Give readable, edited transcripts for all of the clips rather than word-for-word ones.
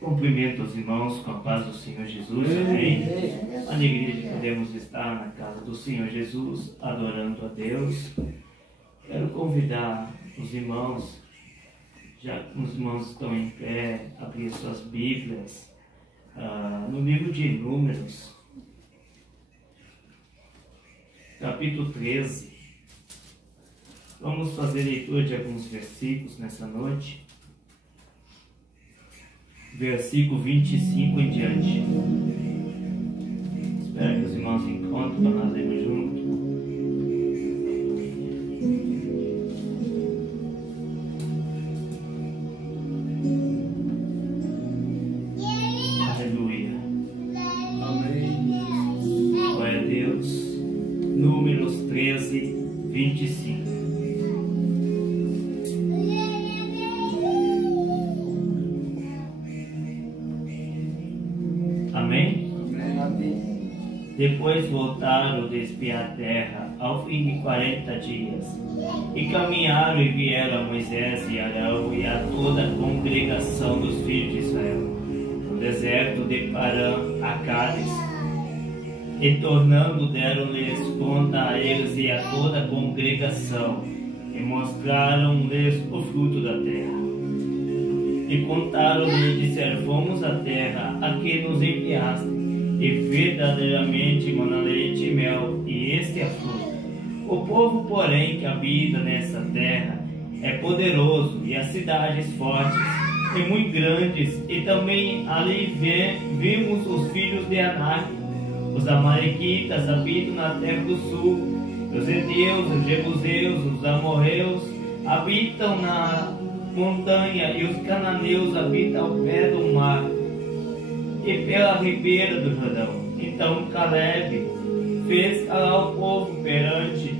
Cumprimento os irmãos com a paz do Senhor Jesus, amém. Alegria de podermos estar na casa do Senhor Jesus, adorando a Deus. Quero convidar os irmãos, já que os irmãos estão em pé, abrir suas Bíblias, no livro de Números, capítulo 13. Vamos fazer leitura de alguns versículos nessa noite. Versículo 25 em diante. Espero que os irmãos encontrem para nós lermos juntos. Aleluia. Amém. Glória a Deus. Números 13, 25. Depois voltaram de espiar a terra, ao fim de 40 dias, e caminharam e vieram a Moisés e Arão e a toda a congregação dos filhos de Israel, no deserto de Parã, a Cádiz. E tornando, deram-lhes conta a eles e a toda a congregação, e mostraram-lhes o fruto da terra. E contaram-lhe e disseram: fomos à terra a que nos enviaste, e verdadeiramente mana leite e mel, e este é a fruta. O povo, porém, que habita nessa terra é poderoso, e as cidades fortes e muito grandes, e também ali vimos os filhos de Anak. Os amalequitas habitam na terra do sul, os heteus, os jebuseus, os amorreus habitam na montanha, e os cananeus habitam ao pé do mar e pela ribeira do Jordão. Então Caleb fez calar o povo perante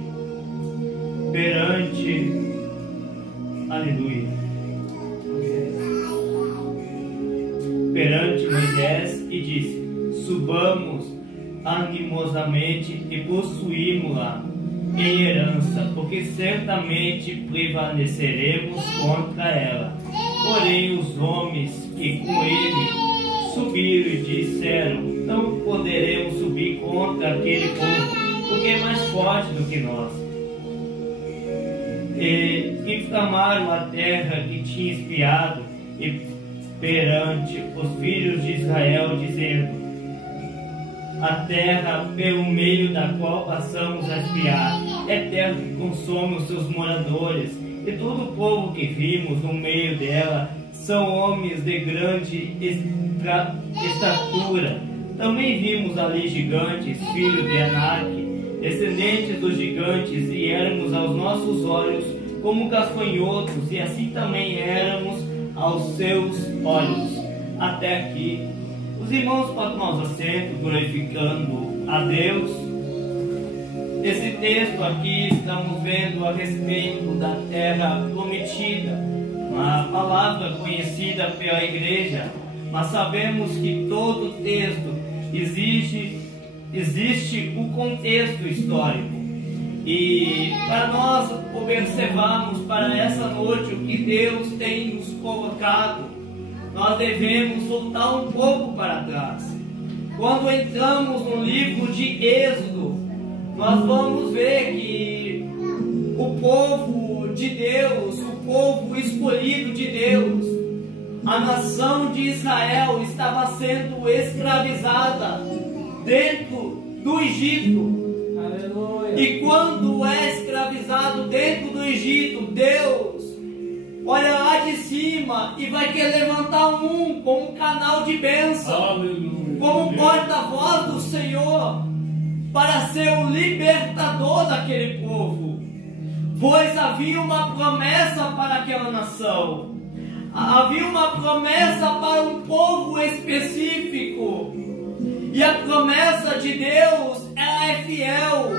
Moisés, e disse: subamos animosamente e possuímos-la em herança, porque certamente prevaleceremos contra ela. Porém os homens que com ele subiram e disseram: não poderemos subir contra aquele povo, porque é mais forte do que nós. E inflamaram a terra que tinha espiado e perante os filhos de Israel, dizendo: a terra pelo meio da qual passamos a espiar é terra que consome os seus moradores, e todo o povo que vimos no meio dela são homens de grande estatura. Também vimos ali gigantes, filhos de Anak, descendentes dos gigantes, e éramos aos nossos olhos como gafanhotos, e assim também éramos aos seus olhos. Até aqui. Os irmãos podem tomar os assentos, glorificando a Deus. Esse texto aqui estamos vendo a respeito da terra prometida, uma palavra conhecida pela igreja, mas sabemos que todo texto existe o contexto histórico. E para nós observarmos para essa noite o que Deus tem nos colocado, nós devemos voltar um pouco para trás. Quando entramos no livro de Êxodo, nós vamos ver que o povo de Deus, o povo escolhido de Deus, a nação de Israel estava sendo escravizada dentro do Egito. Aleluia. E quando é escravizado dentro do Egito, Deus olha lá de cima e vai querer levantar um como um canal de bênção, aleluia, como um porta-voz do Senhor, para ser o libertador daquele povo. Pois havia uma promessa para aquela nação, havia uma promessa para um povo específico, e a promessa de Deus, ela é fiel.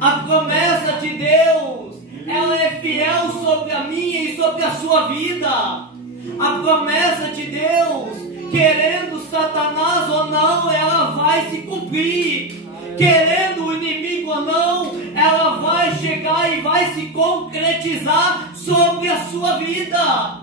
A promessa de Deus, ela é fiel sobre a minha e sobre a sua vida. A promessa de Deus, querendo Satanás ou não, ela vai se cumprir. Querendo o inimigo ou não, ela vai chegar e vai se concretizar sobre a sua vida.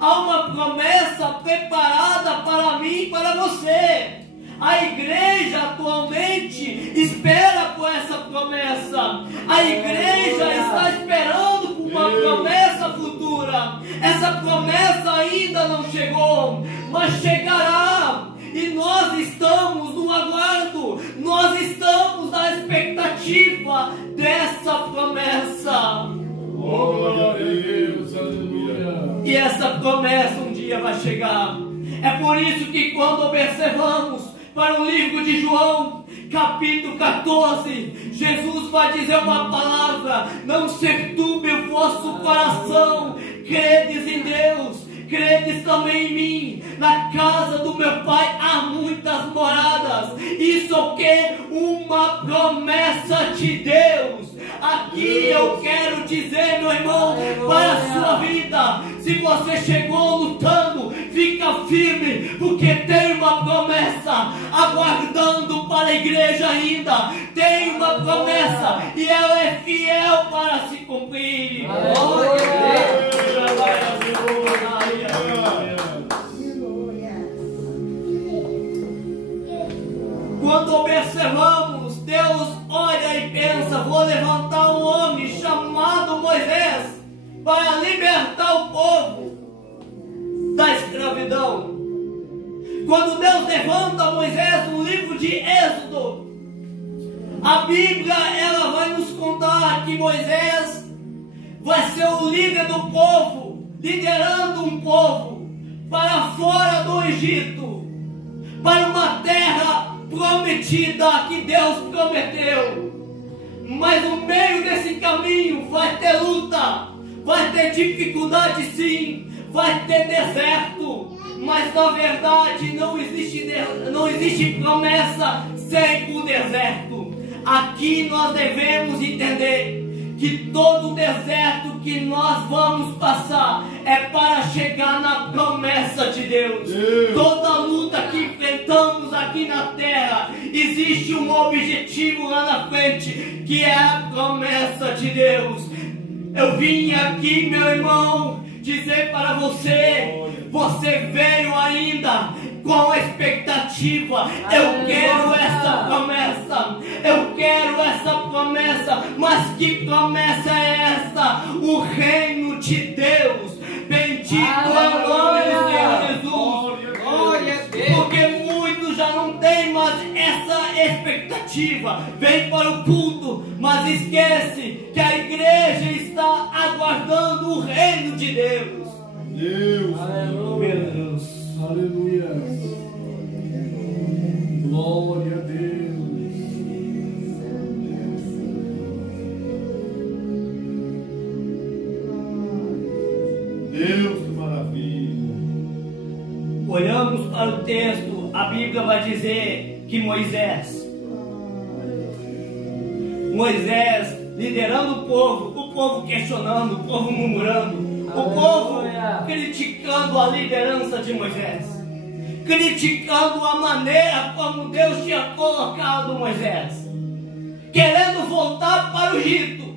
há uma promessa preparada para mim e para você. A igreja atualmente espera por essa promessa. A igreja está esperando por uma promessa futura. Essa promessa ainda não chegou, mas chegará. E nós estamos no aguardo, nós estamos na expectativa dessa promessa. Glória a Deus, aleluia. E essa promessa um dia vai chegar. É por isso que quando observamos para o livro de João, capítulo 14, Jesus vai dizer uma palavra: não se turbe o vosso coração, credes em Deus, credes também em mim. Na casa do meu Pai há muitas moradas. Isso é o que? Uma promessa de Deus. Aqui eu quero dizer, meu irmão, para a sua vida, se você chegou lutando, fica firme, porque tem uma promessa aguardando para a igreja ainda. Tem uma promessa e ela é fiel para se cumprir. Quando observamos, Deus olha e pensa: vou levantar um homem chamado Moisés para libertar o povo da escravidão. Quando Deus levanta Moisés no livro de Êxodo, a Bíblia ela vai nos contar que Moisés vai ser o líder do povo, liderando um povo para fora do Egito, para uma terra prometida que Deus prometeu. Mas no meio desse caminho vai ter luta, vai ter dificuldade sim, vai ter deserto, mas na verdade não existe promessa sem o deserto. Aqui nós devemos entender que todo o deserto que nós vamos passar é para chegar na promessa de Deus. Toda luta que enfrentamos aqui na terra, existe um objetivo lá na frente, que é a promessa de Deus. Eu vim aqui, meu irmão, dizer para você, você veio ainda com a expectativa: eu quero essa promessa, eu quero essa promessa. Mas que promessa é essa? O reino de Deus. Bendito é o nome do Senhor Jesus. Glória a Deus. Porque muitos já não têm mais essa expectativa. Vem para o culto, mas esquece que a igreja está aguardando o reino de Deus. Deus, Aleluia, Deus. Aleluia. Glória a Deus. Deus, que maravilha. Olhamos para o texto, a Bíblia vai dizer que Moisés liderando o povo questionando, o povo murmurando, o povo criticando a liderança de Moisés, criticando a maneira como Deus tinha colocado Moisés, querendo voltar para o Egito,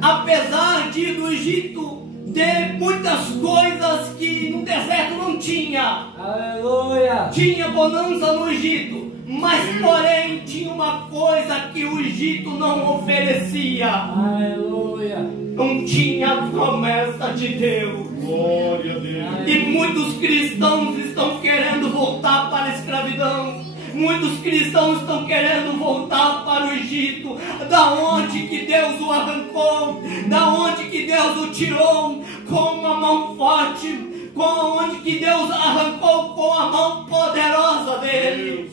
apesar de no Egito ter muitas coisas que no deserto não tinha. Aleluia. Tinha bonança no Egito, mas porém tinha uma coisa que o Egito não oferecia. Aleluia. Não tinha a promessa de Deus. Glória a Deus. E muitos cristãos estão querendo voltar para a escravidão. Muitos cristãos estão querendo voltar para o Egito, da onde que Deus o arrancou, da onde que Deus o tirou com uma mão forte, com onde que Deus arrancou com a mão poderosa dele.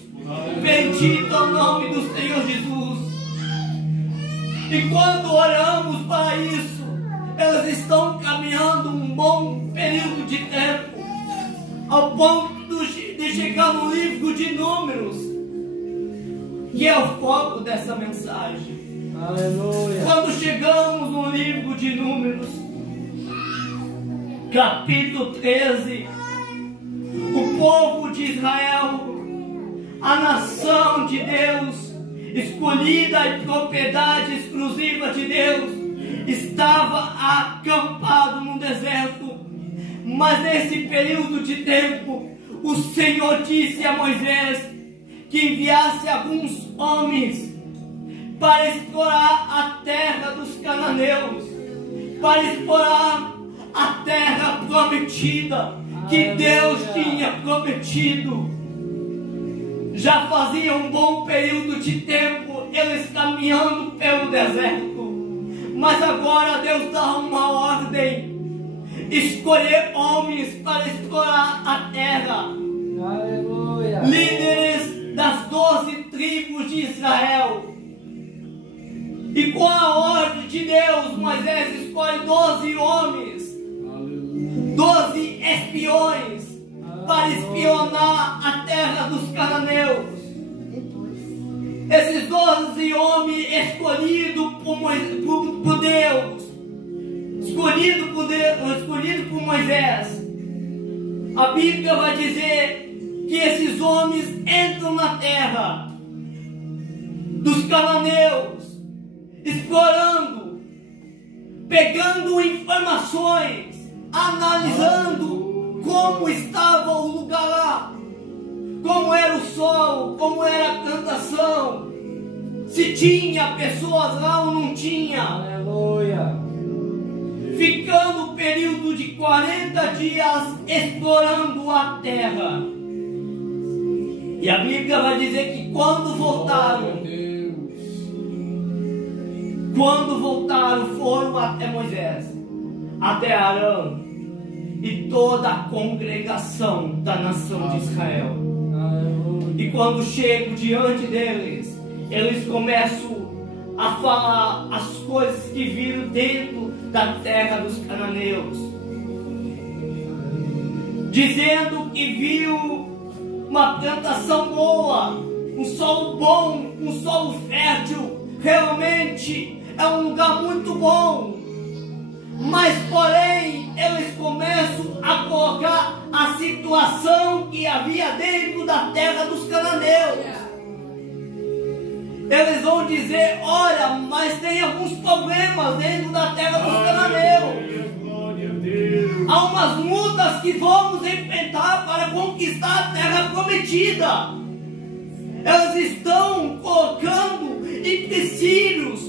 Bendito é o nome do Senhor Jesus. E quando oramos para isso, eles estão caminhando um bom período de tempo, ao ponto de chegar no livro de Números, que é o foco dessa mensagem. Aleluia. Quando chegamos no livro de Números, capítulo 13, o povo de Israel, a nação de Deus, escolhida e propriedade exclusiva de Deus, estava acampado no deserto. Mas nesse período de tempo, o Senhor disse a Moisés que enviasse alguns homens para explorar a terra dos cananeus, para explorar a terra prometida que Deus tinha prometido. Já fazia um bom período de tempo eles caminhando pelo deserto, mas agora Deus dá uma ordem: escolher homens para explorar a terra. Aleluia. Líderes das 12 tribos de Israel. E com a ordem de Deus, Moisés escolhe 12 homens, 12 espiões, para espionar a terra dos cananeus. Esses 12 homens escolhidos por Deus, escolhido por Moisés. A Bíblia vai dizer que esses homens entram na terra dos cananeus, explorando, pegando informações, analisando como estava o lugar lá, como era o sol, como era a plantação, se tinha pessoas lá ou não tinha. Aleluia. Ficando um período de 40 dias explorando a terra. E a Bíblia vai dizer que quando voltaram, foram até Moisés, até Arão e toda a congregação da nação de Israel. E quando chegam diante deles, eles começam a falar as coisas que viram dentro da terra dos cananeus, dizendo que viu uma plantação boa, um solo bom, um solo fértil. Realmente é um lugar muito bom. Mas porém eles começam a colocar a situação que havia dentro da terra dos cananeus. Eles vão dizer: olha, mas tem alguns problemas dentro da terra dos cananeus. Há umas lutas que vamos enfrentar para conquistar a terra prometida. Eles estão colocando empecilhos.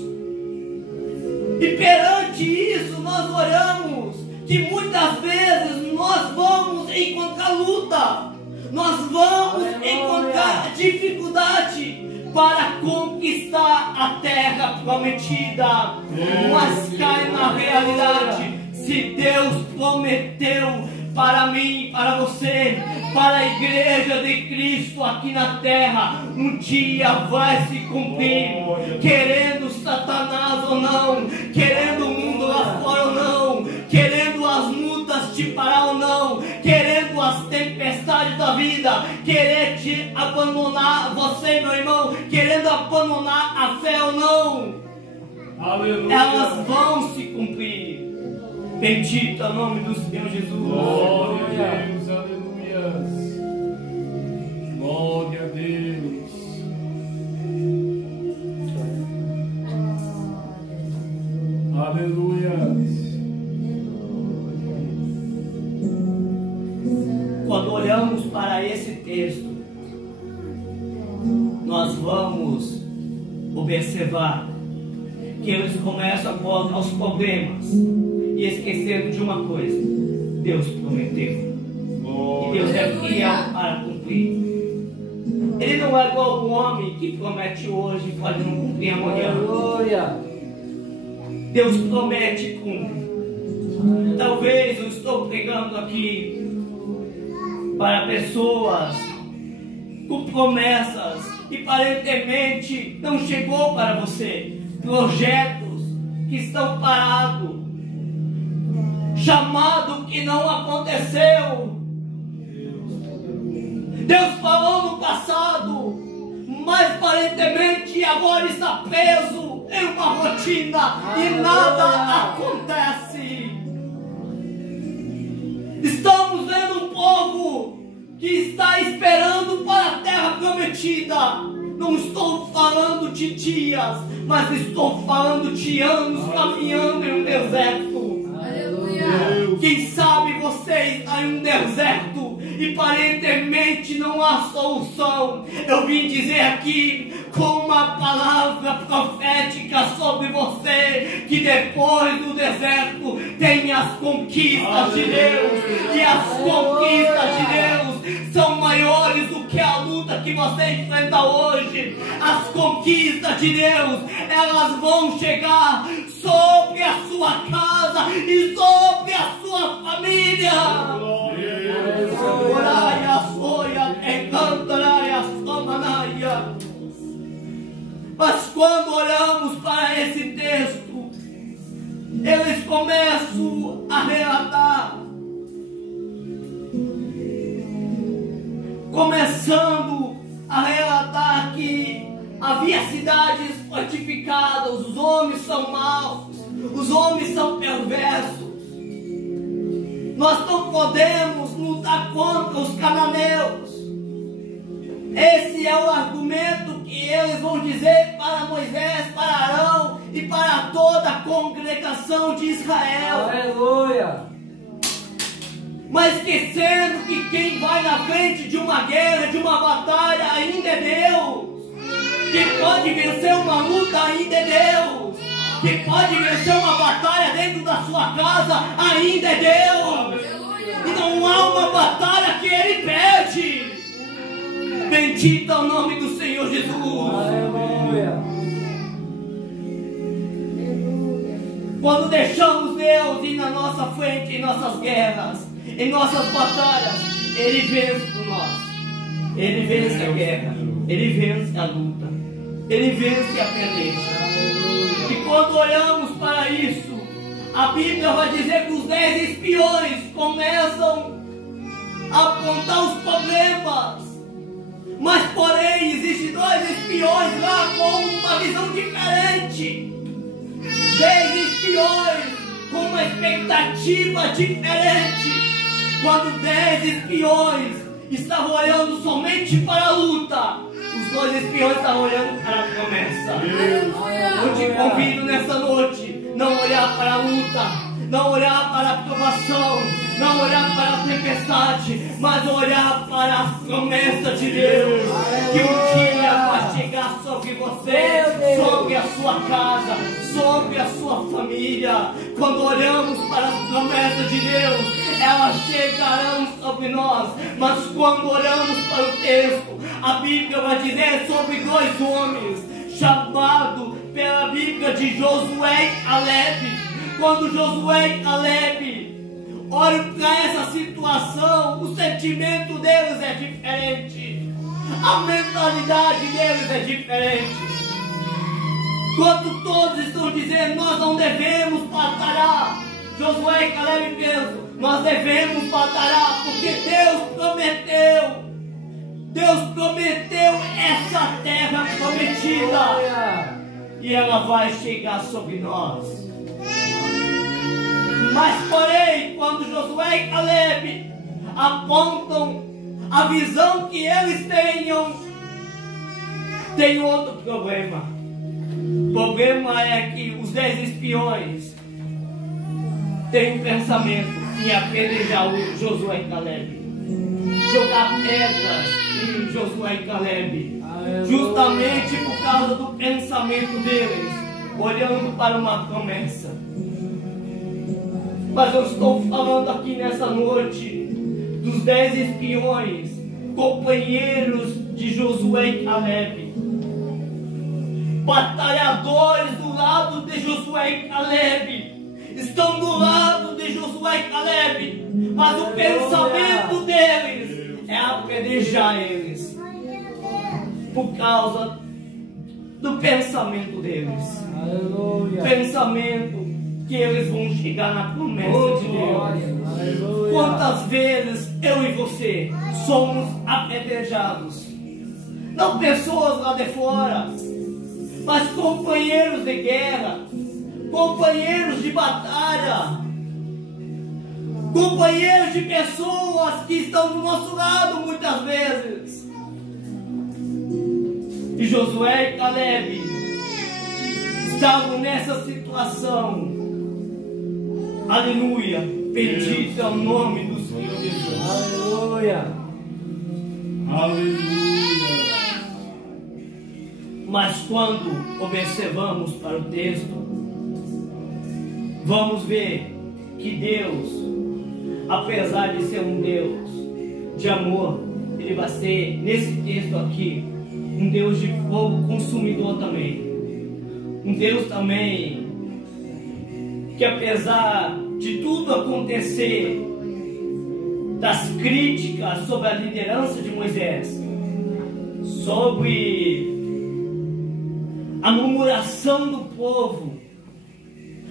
E perante isso nós oramos que muitas vezes nós vamos encontrar luta, nós vamos encontrar dificuldade para conquistar a terra prometida. Mas cai na realidade: se Deus prometeu para mim, para você, para a igreja de Cristo aqui na terra, um dia vai se cumprir. Querendo Satanás ou não, querendo o mundo lá fora ou não, querendo as lutas te parar ou não, querendo as tempestades da vida querer te abandonar, você, meu irmão, querendo abandonar a fé ou não, Aleluia. elas vão se cumprir. Bendito é o nome do Senhor Jesus. Glória a Deus, aleluia. Glória a Deus. Aleluia. Quando olhamos para esse texto, nós vamos observar que eles começam a colocar os problemas e esquecendo de uma coisa: Deus prometeu. E Deus é fiel para cumprir. Ele não é igual o homem que promete hoje e pode não cumprir amanhã. Aleluia. Deus promete e cumpre. Talvez eu estou pregando aqui para pessoas com promessas e aparentemente não chegou para você. Projetos que estão parados, chamado que não aconteceu. Deus falou no passado, mas aparentemente agora está preso em uma rotina e nada acontece. Estamos vendo um povo que está esperando para a terra prometida. Não estou falando de dias, mas estou falando de anos caminhando em um deserto. Aleluia. Quem sabe vocês está em um deserto e aparentemente não há solução, eu vim dizer aqui com uma palavra profética sobre você, que depois do deserto tem as conquistas de Deus, e as conquistas de Deus são maiores do que a luta que você enfrenta hoje. As conquistas de Deus, elas vão chegar sobre a sua casa e sobre a sua família. Mas quando olhamos para esse texto, eles começam a relatar, que havia cidades fortificadas, os homens são maus, os homens são perversos. Nós não podemos lutar contra os cananeus. Esse é o argumento que eles vão dizer para Moisés, para Arão e para toda a congregação de Israel. Aleluia! Mas esquecendo que quem vai na frente de uma guerra, de uma batalha, ainda é Deus. Quem pode vencer uma luta ainda é Deus. Quem pode vencer uma batalha dentro da sua casa ainda é Deus. E não há uma batalha que Ele perde. Bendito é o nome do Senhor Jesus. Aleluia! Quando deixamos Deus ir na nossa frente em nossas guerras, em nossas batalhas, Ele vence por nós. Ele vence a guerra, Ele vence a luta, Ele vence a peleja. E quando olhamos para isso, a Bíblia vai dizer que os 10 espiões começam a apontar os problemas. Mas porém, existem 2 espiões lá com uma visão diferente. 10 espiões com uma expectativa diferente. Quando 10 espiões estavam olhando somente para a luta, os 2 espiões estavam olhando para a promessa. Eu te convido nessa noite, não olhar para a luta, não olhar para a provação, não olhar para a tempestade, mas olhar para a promessa de Deus, que um dia vai chegar sobre você, sobre a sua casa, sobre a sua família. Quando olhamos para as promessas de Deus, elas chegarão sobre nós. Mas quando olhamos para o texto, a Bíblia vai dizer sobre 2 homens, chamados pela Bíblia de Josué e Caleb. Quando Josué e Caleb olham para essa situação, o sentimento deles é diferente, a mentalidade deles é diferente. Quando todos estão dizendo, nós não devemos batalhar, Josué e Caleb pensam, nós devemos batalhar, porque Deus prometeu essa terra prometida, e ela vai chegar sobre nós. Mas porém, quando Josué e Caleb apontam a visão que eles tenham, tem outro problema. O problema é que os 10 espiões têm um pensamento em apedrejar o Josué e Caleb, jogar pedras em Josué e Caleb, justamente por causa do pensamento deles, olhando para uma promessa. Mas eu estou falando aqui nessa noite dos 10 espiões, companheiros de Josué e Caleb, batalhadores do lado de Josué e Caleb, estão do lado de Josué e Caleb, mas o pensamento deles é apedrejar eles, por causa do pensamento deles. Aleluia! Pensamento que eles vão chegar na promessa de Deus. Aleluia! Quantas vezes eu e você somos apedrejados? Não pessoas lá de fora, mas companheiros de guerra, companheiros de batalha, companheiros de pessoas que estão do nosso lado muitas vezes. E Josué e Caleb estavam nessa situação, aleluia, Bendito é o nome do Senhor Jesus. Aleluia. Aleluia. Mas quando observamos para o texto, vamos ver que Deus, apesar de ser um Deus de amor, Ele vai ser, nesse texto aqui, um Deus de fogo consumidor também. Um Deus também que, apesar de tudo acontecer, das críticas sobre a liderança de Moisés, sobre a murmuração do povo,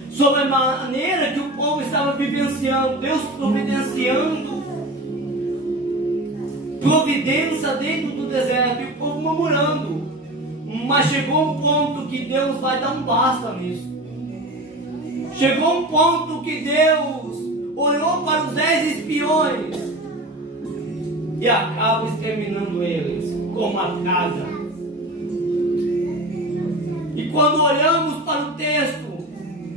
sobre a maneira que o povo estava vivenciando, Deus providenciando providência dentro do deserto, e o povo murmurando. Mas chegou um ponto que Deus vai dar um basta nisso. Chegou um ponto que Deus olhou para os 10 espiões e acaba exterminando eles como a casa. E quando olhamos para o texto,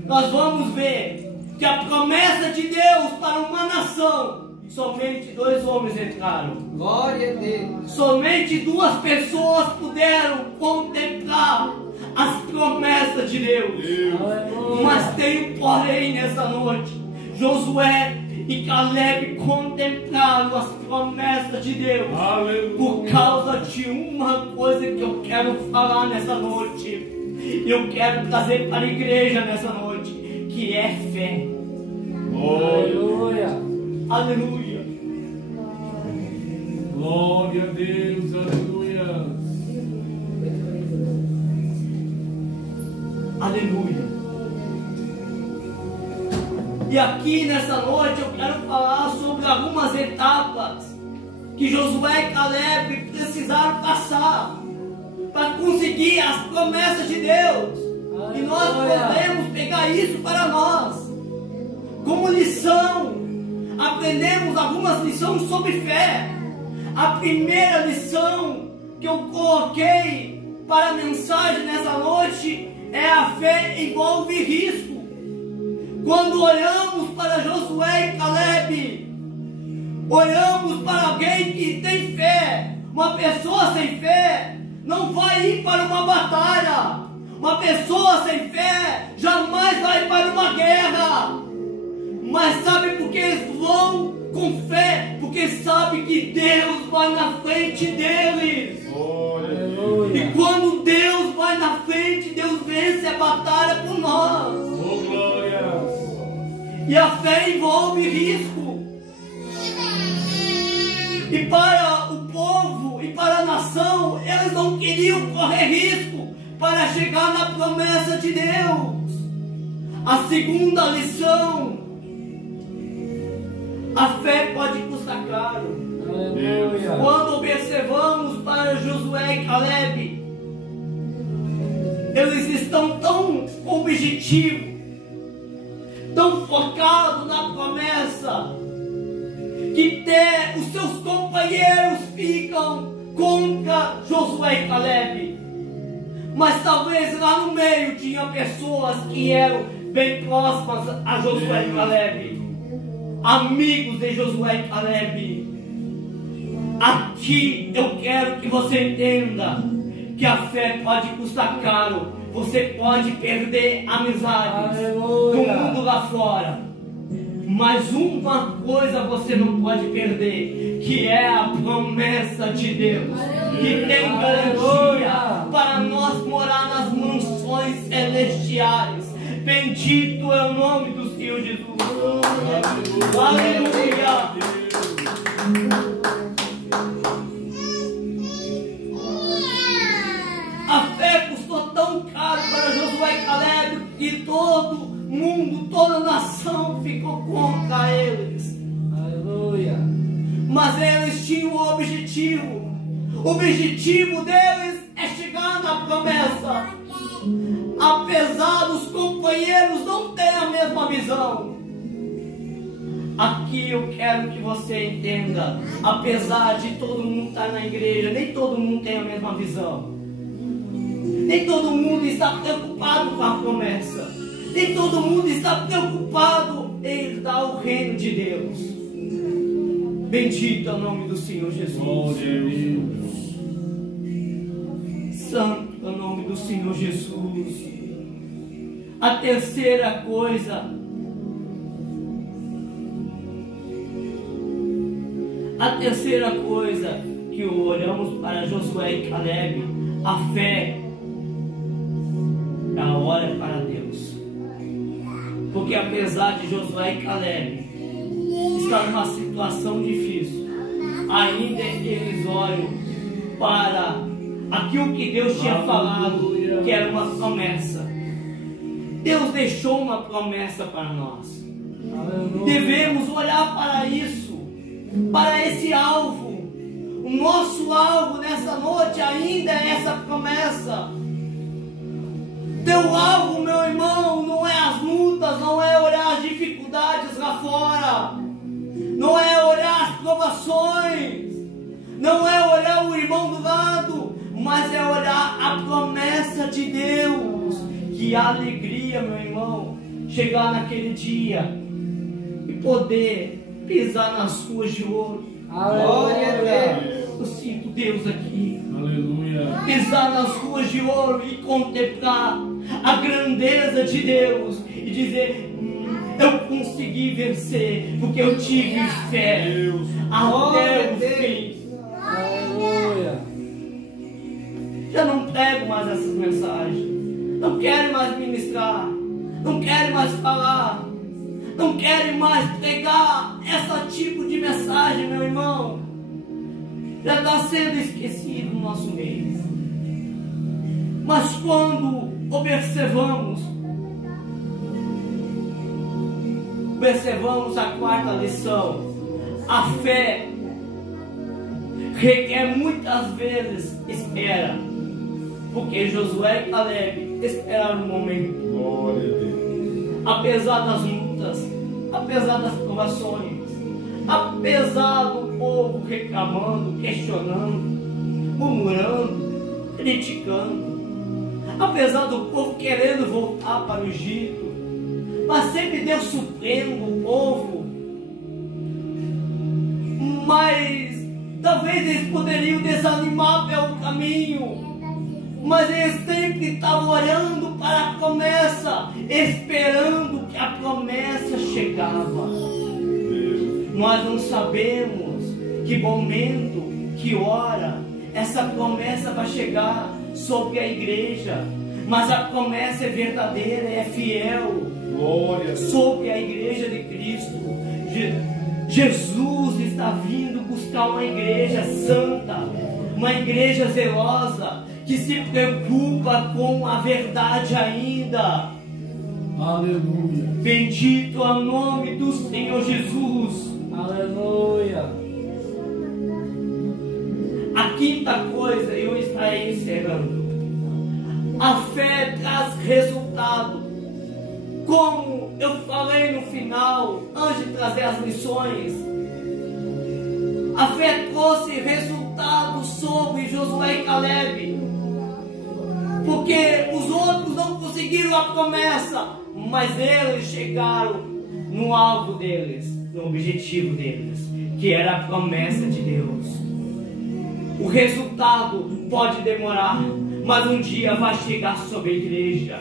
nós vamos ver que a promessa de Deus para uma nação, somente 2 homens entraram. Glória a Deus. Somente 2 pessoas puderam contemplar as promessas de Deus. Aleluia. Mas tem um porém nessa noite. Josué e Caleb contemplaram as promessas de Deus. Aleluia. Por causa de uma coisa que eu quero falar nessa noite. Eu quero trazer para a igreja nessa noite, que é fé. Glória. Aleluia. Aleluia. Glória a Deus. Aleluia. Aleluia. E aqui nessa noite eu quero falar sobre algumas etapas que Josué e Caleb precisaram passar para conseguir as promessas de Deus. E nós podemos pegar isso para nós como lição. Aprendemos algumas lições sobre fé. A primeira lição que eu coloquei para a mensagem nessa noite é: a fé envolve risco. Quando olhamos para Josué e Caleb, olhamos para alguém que tem fé. Uma pessoa sem fé não vai ir para uma batalha. Uma pessoa sem fé jamais vai para uma guerra. Mas sabe por que eles vão com fé? Porque sabe que Deus vai na frente deles. Aleluia. E quando Deus vai na frente, Deus vence a batalha por nós. Oh, glória. E a fé envolve risco. E para o povo e para a nação, eles não queriam correr risco para chegar na promessa de Deus. A segunda lição: a fé pode custar caro. Aleluia. Quando observamos para Josué e Caleb, eles estão tão objetivos, tão focados na promessa, que até os seus companheiros ficam contra Josué e Caleb. Mas talvez lá no meio tinha pessoas que eram bem próximas a Josué e Caleb, amigos de Josué e Caleb. Aqui eu quero que você entenda que a fé pode custar caro. Você pode perder amizades no mundo lá fora, mas uma coisa você não pode perder, que é a promessa de Deus, que tem garantia para nós morar nas mansões celestiais. Bendito é o nome do Senhor Jesus. Aleluia. A fé custou tão caro para Josué e Caleb que todo mundo, toda nação ficou contra eles. Aleluia. Mas eles tinham um objetivo. O objetivo deles é chegar na promessa. Apesar dos companheiros não terem a mesma visão. Aqui eu quero que você entenda. Apesar de todo mundo estar na igreja, nem todo mundo tem a mesma visão. Nem todo mundo está preocupado com a promessa. Nem todo mundo está preocupado herdar o reino de Deus. Bendito é o nome do Senhor Jesus. Glória a Deus. Santo é o nome do Senhor Jesus. A terceira coisa, que olhamos para Josué e Caleb, a fé, ela olha para Deus. Porque apesar de Josué e Caleb estar numa situação difícil, ainda eles olham para aquilo que Deus tinha falado, que era uma promessa. Deus deixou uma promessa para nós. Devemos olhar para isso, para esse alvo. O nosso alvo nessa noite ainda é essa promessa. Teu alvo, meu irmão, não é as lutas, não é olhar as dificuldades lá fora, não é olhar as provações, não é olhar o irmão do lado, mas é olhar a promessa de Deus. Que alegria, meu irmão, chegar naquele dia e poder pisar nas ruas de ouro. Glória a Deus. Eu sinto Deus aqui. Aleluia. Pisar nas ruas de ouro e contemplar a grandeza de Deus e dizer: eu consegui vencer, porque eu tive fé até o fim. Aleluia. Já não prego mais essas mensagens, não quero mais ministrar, não quero mais falar, não quero mais pregar esse tipo de mensagem, meu irmão. Já está sendo esquecido no nosso meio. Mas quando observamos a quarta lição, a fé requer muitas vezes espera, porque Josué e Caleb esperaram um momento. Glória a Deus. Apesar das lutas, apesar das provações, apesar do povo reclamando, questionando, murmurando, criticando, apesar do povo querendo voltar para o Egito, mas sempre Deus surpreende o povo. Mas talvez eles poderiam desanimar pelo caminho, mas eles sempre estavam olhando para a promessa, esperando que a promessa chegava. Nós não sabemos que momento, que hora essa promessa vai chegar sobre a igreja, mas a promessa é verdadeira, é fiel. Glória a Deus. Sobre a igreja de Cristo. Jesus está vindo buscar uma igreja santa, uma igreja zelosa, que se preocupa com a verdade ainda. Aleluia. Bendito é o nome do Senhor Jesus. Aleluia. A quinta coisa, eu estarei encerrando. A fé traz resultado. Como eu falei no final, antes de trazer as lições, a fé trouxe resultado sobre Josué e Caleb, porque os outros não conseguiram a promessa, mas eles chegaram no alvo deles, no objetivo deles, que era a promessa de Deus. O resultado pode demorar, mas um dia vai chegar sobre a igreja.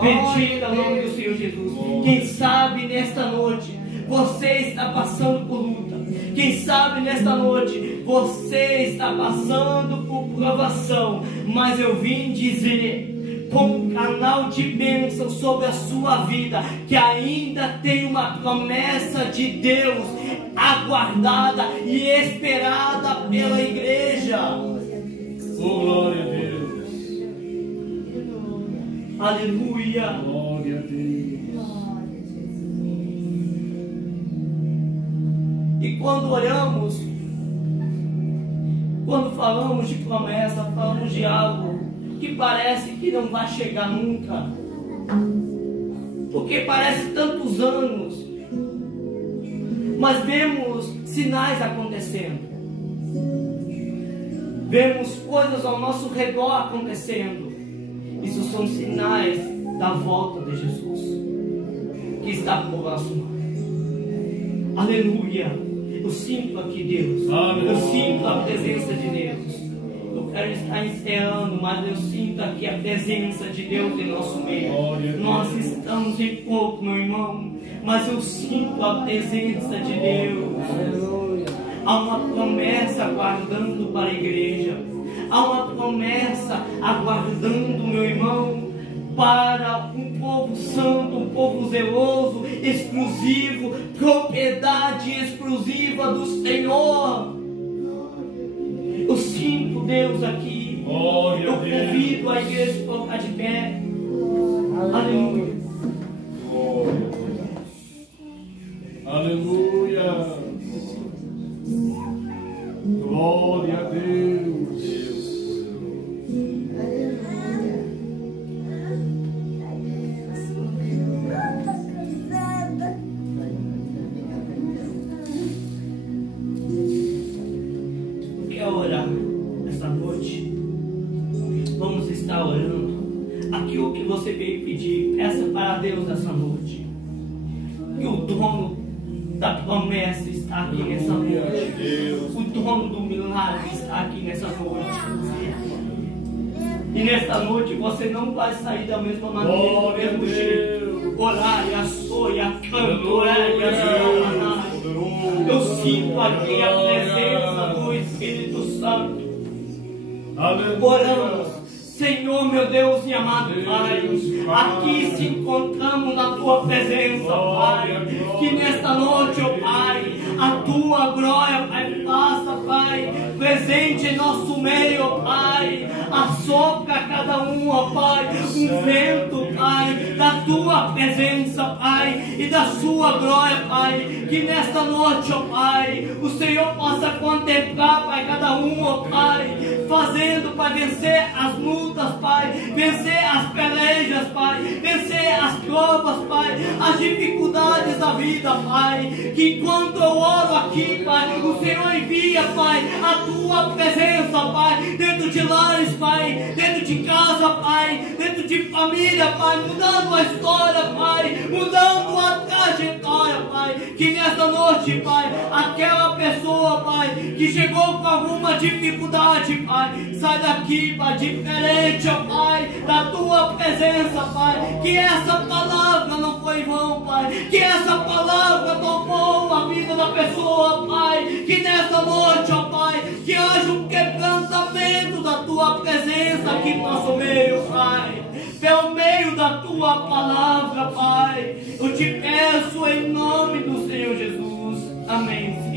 Bendito é o nome do Senhor Jesus. Quem sabe nesta noite você está passando por luta. Quem sabe nesta noite você está passando por provação. Mas eu vim dizer, como um canal de bênção sobre a sua vida, que ainda tem uma promessa de Deus aguardada e esperada pela igreja. Glória a Deus. Aleluia. Glória a Deus. E quando olhamos, quando falamos de promessa, falamos de algo que parece que não vai chegar nunca, porque parece tantos anos, mas vemos sinais acontecendo, vemos coisas ao nosso redor acontecendo. Isso são sinais da volta de Jesus, que está próximo. Aleluia. Eu sinto aqui, Deus. Eu sinto a presença de Deus. Eu quero estar encerrando, mas eu sinto aqui a presença de Deus em nosso meio. Nós estamos em pouco, meu irmão, mas eu sinto a presença de Deus. Aleluia. Há uma promessa aguardando para a igreja. Há uma promessa aguardando, meu irmão, para um povo santo, um povo zeloso, exclusivo, propriedade exclusiva do Senhor. Eu sinto Deus aqui. Eu convido a igreja a se colocar de pé. Aleluia. Aleluia. Glória a Deus. Quer orar essa noite? Vamos estar orando. Aquilo que você veio pedir, peça para Deus essa noite. E o dono da promessa está aqui nessa noite. O dono do milagre está aqui nessa noite. E nesta noite você não vai sair da mesma maneira, do mesmo jeito. Orar e a soia, canto, orar e a soia. Eu sinto aqui a presença do Espírito Santo. Oramos. Senhor, meu Deus e amado Pai, aqui se encontramos na Tua presença, Pai, que nesta noite, ó Pai, a Tua glória, Pai, faça, Pai, presente em nosso meio, ó Pai, assopra cada um, ó Pai, um vento, Pai, da Tua presença, Pai, e da Sua glória, Pai, que nesta noite, ó Pai, o Senhor possa contemplar, Pai, cada um, ó Pai, fazendo, Pai, vencer as lutas, Pai, vencer as pelejas, Pai, vencer as provas, Pai, as dificuldades da vida, Pai, que enquanto eu oro aqui, Pai, o Senhor envia, Pai, a Tua presença, Pai, dentro de lares, Pai, dentro de casa, Pai, dentro de família, Pai, mudando a história, Pai, mudando a trajetória, Pai, que nesta noite, Pai, aquela pessoa, Pai, que chegou com alguma dificuldade, Pai, sai daqui, Pai, diferente, ó Pai, da Tua presença, Pai, que essa palavra não foi em vão, Pai, que essa palavra tomou a vida da pessoa, Pai, que nessa noite, ó Pai, que haja um quebrantamento da Tua presença aqui no nosso meio, Pai, pelo meio da Tua palavra, Pai, eu te peço em nome do Senhor Jesus, amém.